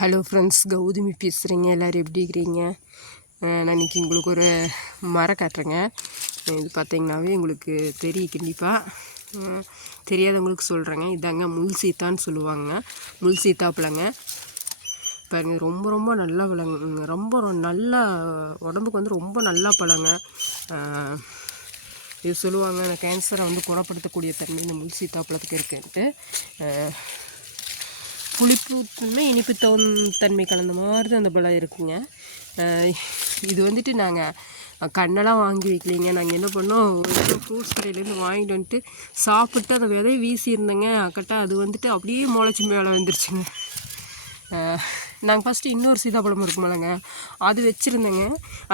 Hello friends Gautami பேசுகிறீங்க எல்லோரும் எப்படி இருக்கிறீங்க? நான் இன்றைக்கி உங்களுக்கு ஒரு மரம் காட்டுறேங்க. இது பார்த்தீங்கன்னாவே உங்களுக்கு தெரியும் கண்டிப்பாக தெரியாதவங்களுக்கு சொல்கிறேங்க இதாங்க முள் சீத்தான்னு சொல்லுவாங்க. முள் சீத்தாப்பழங்க. பாருங்க ரொம்ப ரொம்ப நல்லா பழங்க. ரொம்ப ரொ- உடம்புக்கு வந்து ரொம்ப நல்லா பழங்க. இது சொல்லுவாங்க இந்த கேன்சரை வந்து குணப்படுத்தக்கூடிய தன்மை இந்த முள் சீத்தாப்பழத்துக்கு இருக்குன்ட்டு. புளிப்பு தன்மை இனிப்பு தன்மை கலந்த மாதிரி தான் அந்த பழம் இருக்குங்க. இது வந்துட்டு நாங்கள் கண்ணெல்லாம் வாங்கி வைக்கலைங்க. நாங்கள் என்ன பண்ணோம் ஃப்ரூட்ஸ் கடையிலேருந்து வாங்கிட்டு வந்துட்டு சாப்பிட்டு அந்த விதை வீசியிருந்தேங்க. அக்கட்டா அது வந்துட்டு அப்படியே முளைச்சி மேலே வந்துருச்சுங்க நாங்கள் ஃபஸ்ட்டு இன்னொரு சீதாப்பழம் இருக்குமில்லங்க அது வச்சுருந்தேங்க.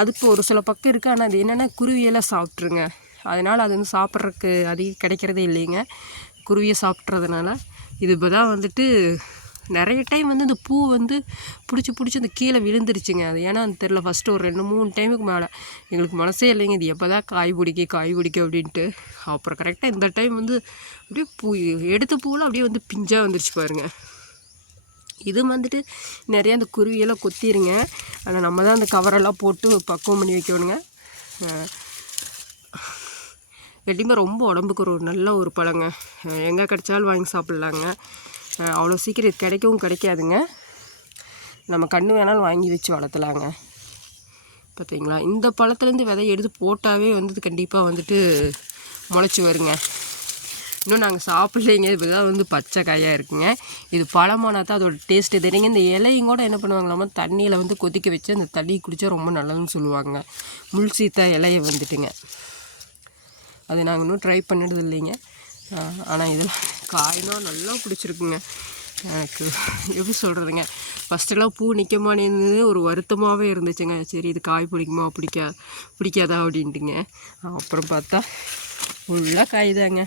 அதுக்கு ஒரு சில பக்கம் இருக்குது ஆனால் அது என்னென்னா குருவியெல்லாம் சாப்பிட்ருங்க. அதனால் அது வந்து சாப்பிட்றதுக்கு அதிகம் கிடைக்கிறதே இல்லைங்க. குருவியை சாப்பிட்றதுனால இது இப்போ தான் வந்துட்டு நிறைய டைம் வந்து இந்த பூ வந்து பிடிச்சி பிடிச்சி அந்த கீழே விழுந்துருச்சுங்க. அது ஏன்னா அந்த தெரில ஃபஸ்ட்டு ஒரு ரெண்டு மூணு டைமுக்கு மேலே. எங்களுக்கு மனசே இல்லைங்க. இது எப்போ தான் காய் பிடிக்க காய் பிடிக்க அப்படின்ட்டு. அப்புறம் கரெக்டாக இந்த டைம் வந்து அப்படியே பூ எடுத்த பூவில் அப்படியே வந்து பிஞ்சாக வந்துருச்சு பாருங்கள் இது வந்துட்டு நிறைய அந்த குருவியெல்லாம் கொத்திருங்க. ஆனால் நம்ம தான் அந்த கவரெல்லாம் போட்டு பக்குவம் பண்ணி வைக்கணுங்க. அஹ் வெட்டிமா ரொம்ப உடம்புக்கு ஒரு நல்ல ஒரு பழங்க. எங்கே கிடைச்சாலும் வாங்கி சாப்பிட்லாங்க. அவ்வளோ சீக்கிரம் இது கிடைக்கவும் கிடைக்காதுங்க. நம்ம கண்ணு வேணாலும் வாங்கி வச்சு வளர்த்தலாங்க. பார்த்தீங்களா இந்த பழத்துலேருந்து விதை எடுத்து போட்டாவே வந்து கண்டிப்பாக வந்துட்டு முளைச்சி வருங்க. இன்னும் நாங்கள் சாப்பிட்லைங்க. இப்போ தான் வந்து பச்சை காயாக இருக்குங்க. இது பழமானா தான் அதோட டேஸ்ட்டு தெரியுங்க இந்த இலையும் கூட என்ன பண்ணுவாங்களாமா தண்ணியில் வந்து கொதிக்க வச்சு அந்த தண்ணி குடித்தா ரொம்ப நல்லதுன்னு சொல்லுவாங்க. முள் சீத்தா இலையை வந்துட்டுங்க. அது நாங்கள் இன்னும் ட்ரை பண்ணுறது இல்லைங்க. ஆனால் இதெல்லாம் காயெலாம் நல்லா பிடிச்சிருக்குங்க எனக்கு எப்படி சொல்கிறதுங்க ஃபஸ்ட்டெல்லாம் பூ நிற்க மாட்டேங்குது ஒரு வருத்தமாகவே இருந்துச்சுங்க. சரி இது காய் பிடிக்குமா? பிடிக்கா பிடிக்காதா? அப்படின்ட்டுங்க. அப்புறம் பார்த்தா ஃபுல்லாக காய் தாங்க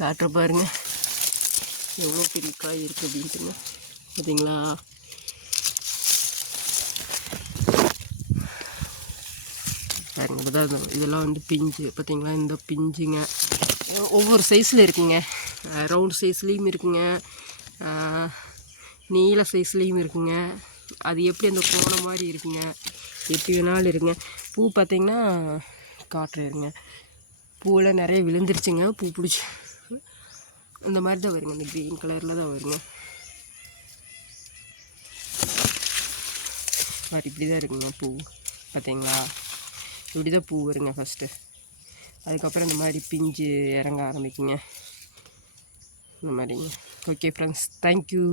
காட்டுற பாருங்க. எவ்வளோ பெரிய காய் இருக்குது அப்படின்ட்டுங்க. பார்த்தீங்களா? பாருங்க இதெல்லாம் வந்து பிஞ்சு. பார்த்தீங்களா? இந்த பிஞ்சுங்க. ஒவ்வொரு சைஸில் இருக்குங்க. ரவுண்ட் சைஸ்லேயும் இருக்குங்க. நீல சைஸ்லேயும் இருக்குங்க. அது எப்படி அந்த கோணம் மாதிரி இருக்குங்க? எப்படி வேணாலும் இருங்க. பூ பார்த்திங்கன்னா காட்டுறேருங்க பூவெல்லாம் நிறைய விழுந்துருச்சுங்க. பூ பிடிச்சி அந்த மாதிரி தான் வருங்க. இந்த க்ரீன் கலரில் தான் வருங்க. மாதிரி இப்படி தான் இருக்குங்க பூ. பார்த்தீங்களா? இப்படி தான் பூ வருங்க ஃபஸ்ட்டு அதுக்கப்புறம் இந்த மாதிரி பிஞ்சு இறங்க ஆரம்பிக்குங்க. இந்த மாதிரிங்க ஓகே ஃப்ரெண்ட்ஸ் தேங்க்யூ